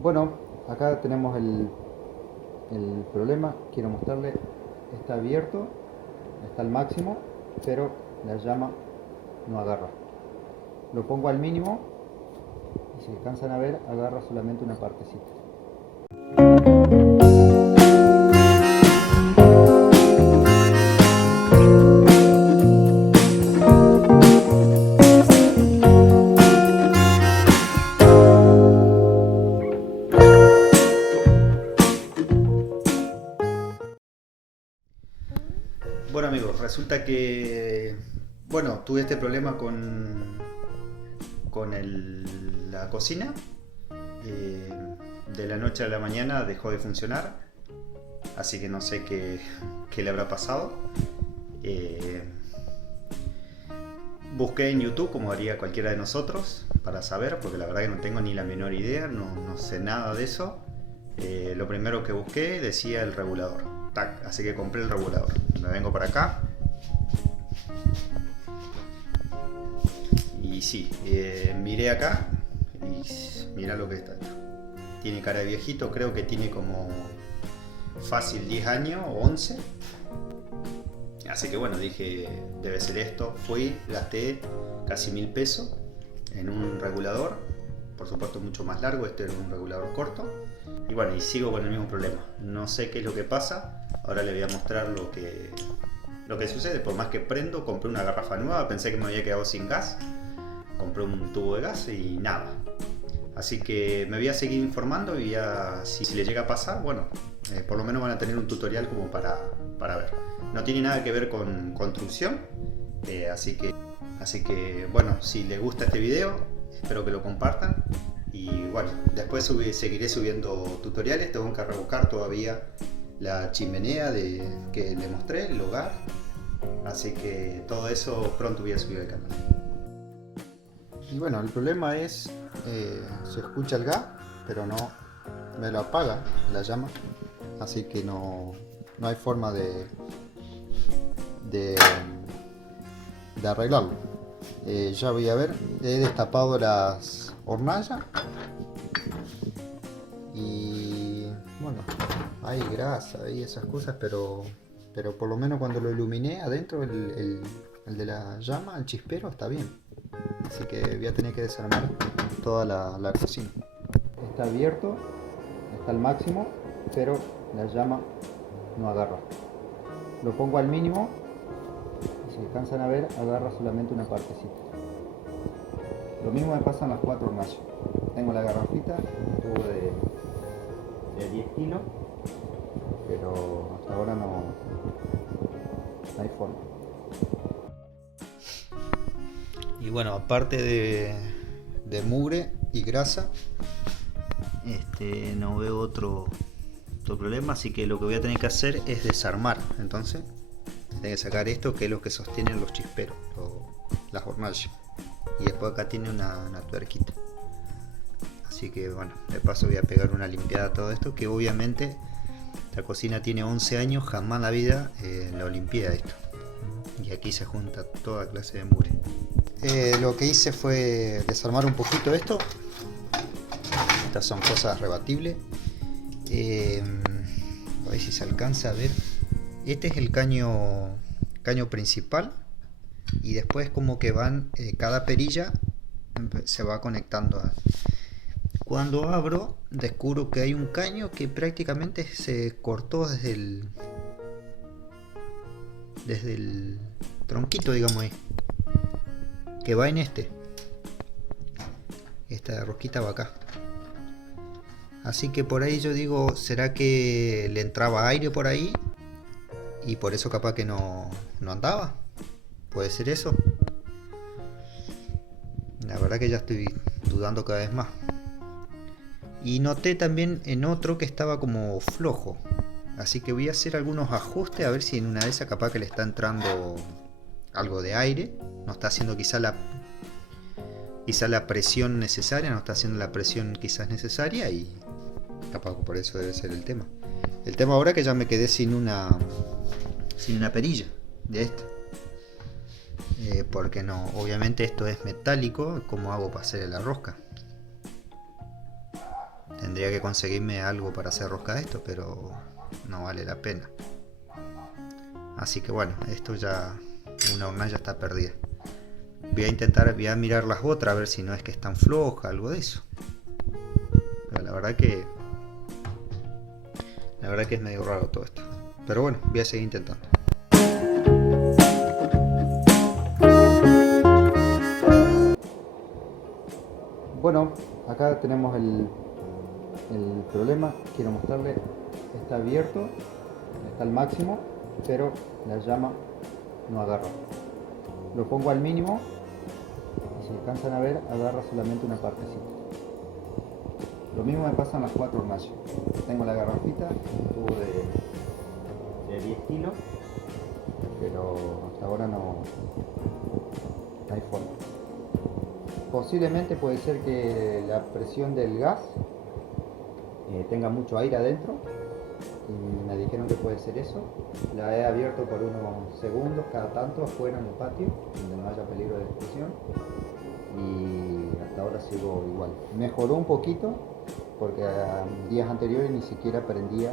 Bueno, acá tenemos el problema. Quiero mostrarle, está abierto, está al máximo, pero la llama no agarra. Lo pongo al mínimo y si alcanzan a ver, agarra solamente una partecita. Bueno amigos, resulta que tuve este problema con la cocina. Eh, de la noche a la mañana dejó de funcionar, así que no sé qué le habrá pasado. Eh, Busqué en YouTube, como haría cualquiera de nosotros, para saber, porque la verdad que no tengo ni la menor idea, no sé nada de eso. Lo primero que busqué decía el regulador. Tac, así que compré el regulador. Me vengo para acá. Y sí, miré acá y mira lo que está. Tiene cara de viejito, creo que tiene como fácil 10 años o 11. Así que bueno, dije, debe ser esto. Fui, gasté casi 1000 pesos en un regulador. Por supuesto mucho más largo, este era un regulador corto. Y bueno, y sigo con el mismo problema. No sé qué es lo que pasa. Ahora le voy a mostrar lo que sucede. Por más que prendo, compré una garrafa nueva. Pensé que me había quedado sin gas. Compré un tubo de gas y nada. Así que me voy a seguir informando y si le llega a pasar, bueno, por lo menos van a tener un tutorial como para ver. No tiene nada que ver con construcción, así que bueno, si les gusta este video, espero que lo compartan. Y bueno, después seguiré subiendo tutoriales. Tengo que rebuscar todavía la chimenea que le mostré, el hogar. Así que todo eso pronto voy a subir al canal. Y bueno, el problema es, se escucha el gas, pero no me lo apaga la llama, así que no hay forma de, de arreglarlo. Ya voy a ver, he destapado las hornallas y bueno, hay grasa y esas cosas, pero por lo menos cuando lo iluminé adentro, el de la llama, el chispero, está bien. Así que voy a tener que desarmar toda la cocina. Está abierto, está al máximo, pero la llama no agarra. Lo pongo al mínimo y si alcanzan a ver, agarra solamente una partecita. Lo mismo me pasa en las 4 hornallas. Tengo la garrafita, un tubo de 10 kilos, pero hasta ahora no hay forma. Y bueno, aparte de mugre y grasa, no veo otro problema, así que lo que voy a tener que hacer es desarmar. Entonces tengo que sacar esto, que es lo que sostienen los chisperos, las hornallas, y después acá tiene una tuerquita. Así que bueno, de paso voy a pegar una limpiada a todo esto, que obviamente la cocina tiene 11 años, jamás en la vida lo limpié esto, y aquí se junta toda clase de mugre. Lo que hice fue desarmar un poquito esto. Estas son cosas rebatibles. A ver si se alcanza a ver. Este es el caño principal, y después como que van, cada perilla se va conectando. Cuando abro, descubro que hay un caño que prácticamente se cortó desde el tronquito, digamos ahí, que va en esta rosquita va acá. Así que por ahí yo digo, ¿será que le entraba aire por ahí y por eso capaz que no andaba? ¿Puede ser eso? La verdad que ya estoy dudando cada vez más. Y noté también en otro que estaba como flojo, así que voy a hacer algunos ajustes a ver si en una de esas capaz que le está entrando algo de aire, no está haciendo quizá la presión necesaria, no está haciendo la presión quizás necesaria, y capaz por eso debe ser el tema. El tema ahora que ya me quedé sin una perilla de esta, porque no, obviamente esto es metálico. ¿Cómo hago para hacer la rosca? ¿Entendés? tendría que conseguirme algo para hacer rosca de esto, pero no vale la pena. Así que bueno, esto ya, una hornalla está perdida. Voy a mirar las otras a ver si no es que están flojas, algo de eso. Pero la verdad que es medio raro todo esto. Pero bueno, voy a seguir intentando. Bueno, acá tenemos el problema. Quiero mostrarle, está abierto, está al máximo, pero la llama no agarra. Lo pongo al mínimo y si alcanzan a ver, agarra solamente una partecita. Lo mismo me pasa en las 4 hornallas. Tengo la garrafita, un tubo de 10 kilos, pero hasta ahora no hay forma. Posiblemente puede ser que la presión del gas tenga mucho aire adentro, y me dijeron que puede ser eso. La he abierto por unos segundos cada tanto afuera en el patio, donde no haya peligro de explosión, y hasta ahora sigo igual. Mejoró un poquito porque días anteriores ni siquiera prendía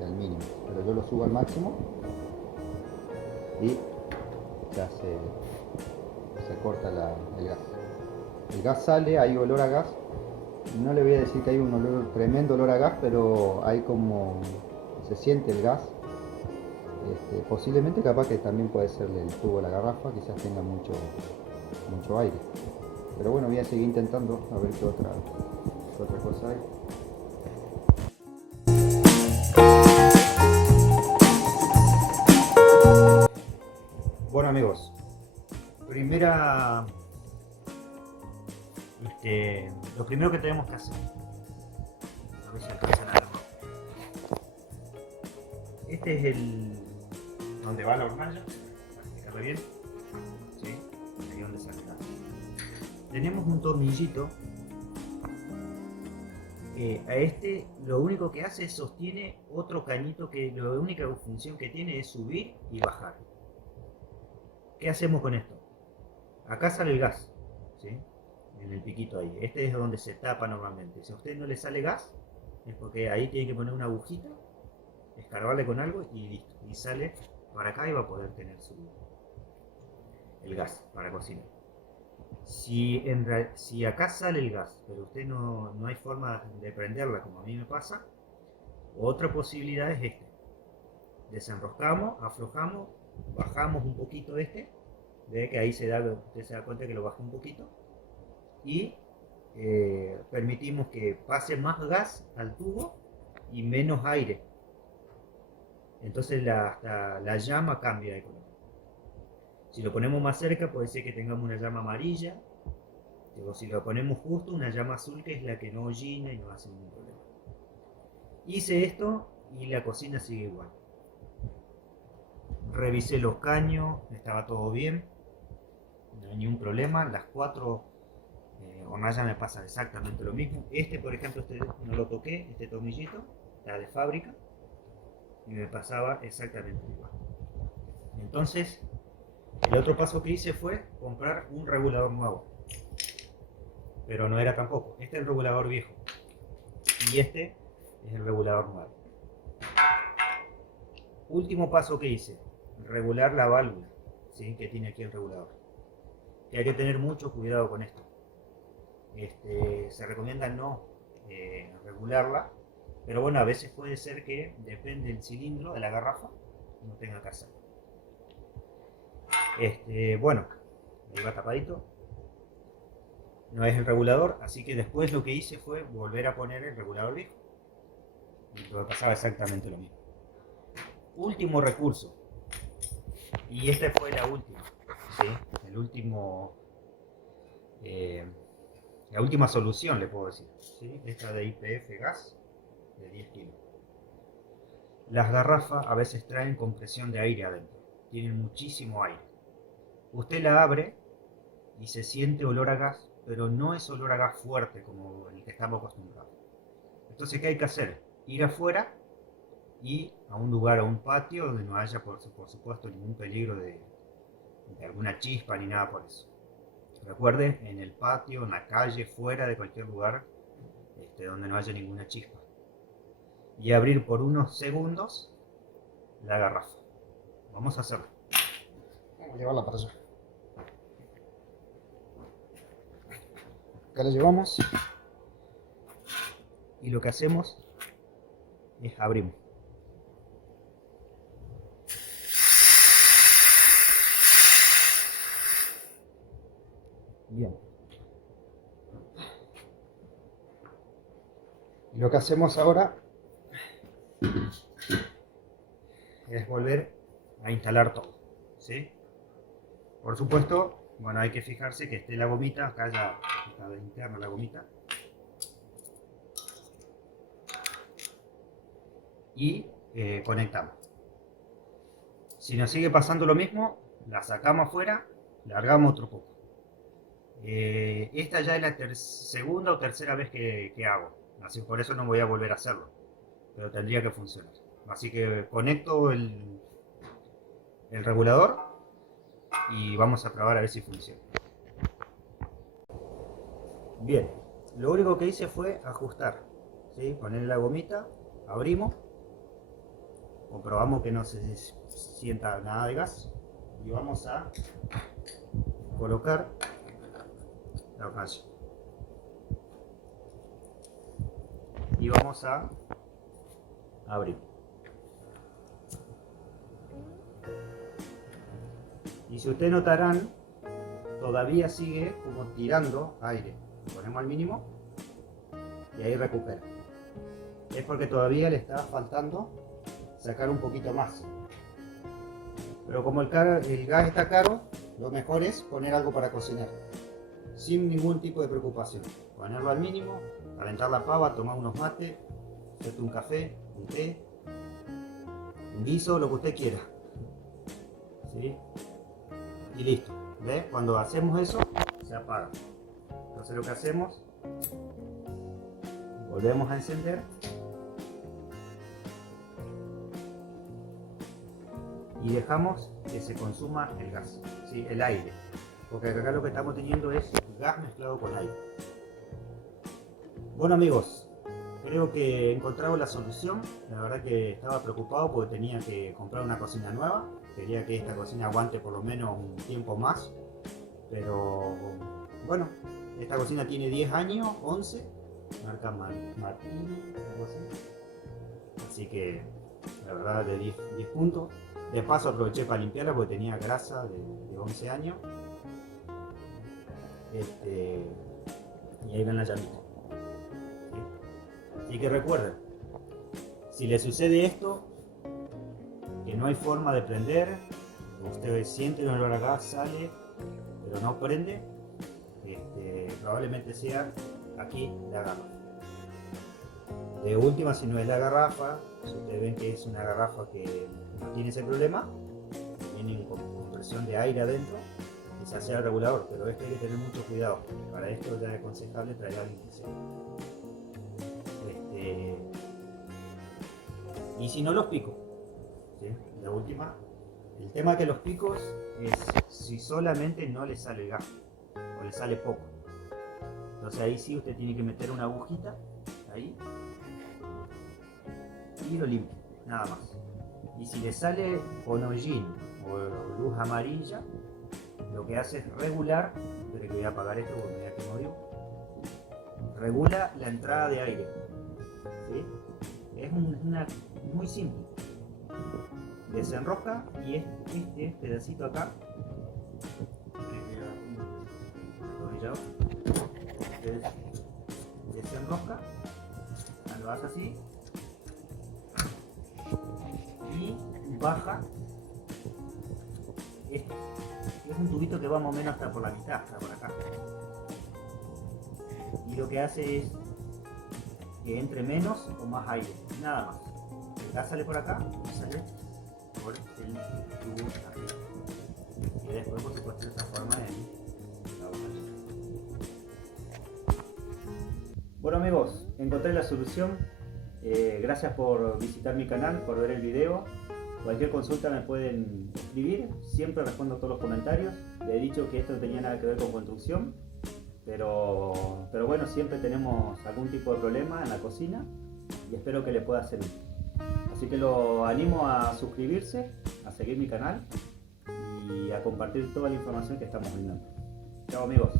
al mínimo, pero yo lo subo al máximo y ya se corta el gas. El gas sale, hay olor a gas. No le voy a decir que hay un olor, tremendo olor a gas, pero hay como, se siente el gas. Posiblemente capaz que también puede ser el tubo de la garrafa, quizás tenga mucho aire. Pero bueno, voy a seguir intentando a ver qué otra cosa hay. Bueno amigos, lo primero que tenemos que hacer, a ver si alcanzan a ver. Este es donde va la hornalla, para explicarlo bien, ¿sí? Ahí donde sale el gas. Tenemos un tornillito, a este lo único que hace es sostiene otro cañito que la única función que tiene es subir y bajar. ¿Qué hacemos con esto? Acá sale el gas, ¿sí? En el piquito ahí. Este es donde se tapa normalmente. Si a usted no le sale gas, es porque ahí tiene que poner una agujita, escarbarle con algo y listo. Y sale para acá y va a poder tener el gas para cocinar. Si acá sale el gas, pero usted no hay forma de prenderla como a mí me pasa, otra posibilidad es este. Desenroscamos, aflojamos, bajamos un poquito ve que ahí usted se da cuenta que lo baja un poquito, y permitimos que pase más gas al tubo y menos aire. Entonces la llama cambia de color. Si lo ponemos más cerca puede ser que tengamos una llama amarilla, o si lo ponemos justo, una llama azul, que es la que no hollina y no hace ningún problema. Hice esto y la cocina sigue igual. Revisé los caños, estaba todo bien, no hay ningún problema. Las 4 hornallas me pasa exactamente lo mismo. Por ejemplo, no lo toqué, este tornillito está de fábrica y me pasaba exactamente igual. Entonces, el otro paso que hice fue comprar un regulador nuevo, pero no era tampoco. Este es el regulador viejo y este es el regulador nuevo. Último paso que hice, regular la válvula, ¿sí? Que tiene aquí el regulador. Y hay que tener mucho cuidado con esto. Se recomienda no regularla, pero bueno, a veces puede ser que depende del cilindro de la garrafa, no tenga que hacer. Bueno, ahí va tapadito. No es el regulador, así que después lo que hice fue volver a poner el regulador viejo. Y me pasaba exactamente lo mismo. Último recurso. Y esta fue la última, ¿sí? La última solución, le puedo decir, ¿sí? Esta de IPF gas de 10 kilos. Las garrafas a veces traen compresión de aire adentro, tienen muchísimo aire. Usted la abre y se siente olor a gas, pero no es olor a gas fuerte como el que estamos acostumbrados. Entonces, ¿qué hay que hacer? Ir afuera y a un lugar, a un patio donde no haya por supuesto ningún peligro de alguna chispa ni nada por eso. Recuerde, en el patio, en la calle, fuera de cualquier lugar donde no haya ninguna chispa. Y abrir por unos segundos la garrafa. Vamos a hacerlo. Vamos a llevarla para allá. Acá la llevamos. Y lo que hacemos es abrimos. Bien. Y lo que hacemos ahora Es volver a instalar todo, ¿sí? Por supuesto, bueno, hay que fijarse que esté la gomita, acá ya está de interna la gomita. Y conectamos. Si nos sigue pasando lo mismo, la sacamos afuera, largamos otro poco. Esta ya es la segunda o tercera vez que hago, así por eso no voy a volver a hacerlo, pero tendría que funcionar. Así que conecto el regulador y vamos a probar a ver si funciona. Bien, lo único que hice fue ajustar, ¿sí? Poner la gomita, abrimos, comprobamos que no se sienta nada de gas y vamos a colocar la hornalla y vamos a abrir. Y si ustedes notarán, todavía sigue como tirando aire. Lo ponemos al mínimo y ahí recupera. Es porque todavía le está faltando sacar un poquito más. Pero como el gas está caro, lo mejor es poner algo para cocinar, sin ningún tipo de preocupación. Ponerlo al mínimo, calentar la pava, tomar unos mates, hacerte un café, un té, un guiso, lo que usted quiera. ¿Sí? Y listo. ¿Ve? Cuando hacemos eso, se apaga. Entonces lo que hacemos, volvemos a encender y dejamos que se consuma el gas, ¿sí? El aire, porque acá lo que estamos teniendo es gas mezclado con aire. Bueno amigos, creo que he encontrado la solución. La verdad que estaba preocupado porque tenía que comprar una cocina nueva, quería que esta cocina aguante por lo menos un tiempo más, pero bueno, esta cocina tiene 10 años, 11, marca Martini, algo así. Así que la verdad de 10 puntos. De paso aproveché para limpiarla porque tenía grasa de 11 años. Y ahí ven la llamita. ¿Sí? Así que recuerden, si les sucede esto, que no hay forma de prender, ustedes sienten el olor a gas, sale, pero no prende, probablemente sea aquí la garrafa. De última, si no es la garrafa, si ustedes ven que es una garrafa que no tiene ese problema, tiene compresión de aire adentro, quizás sea el regulador, pero esto hay que tener mucho cuidado. Para esto ya es aconsejable traer a alguien que sepa. Y si no, los picos, ¿sí? La última, el tema que los picos es si solamente no le sale el gas o le sale poco. Entonces ahí sí usted tiene que meter una agujita ahí y lo limpia, nada más. Y si le sale con hollín o luz amarilla, lo que hace es regular, espero que voy a apagar esto porque ya que murió, regula la entrada de aire, ¿sí? Es muy simple. Desenrosca y este pedacito acá, desenrosca, lo hace así y baja esto. Es un tubito que va más o menos hasta por la mitad, hasta por acá, y lo que hace es que entre menos o más aire, nada más. El gas sale por acá y sale por el tubo arriba, y después por supuesto se transforma en la botella. Bueno amigos, encontré la solución. Gracias por visitar mi canal, por ver el video. Cualquier consulta me pueden escribir, siempre respondo todos los comentarios. Les he dicho que esto no tenía nada que ver con construcción. pero bueno, siempre tenemos algún tipo de problema en la cocina y espero que le pueda servir. Así que lo animo a suscribirse, a seguir mi canal y a compartir toda la información que estamos brindando. Chao amigos.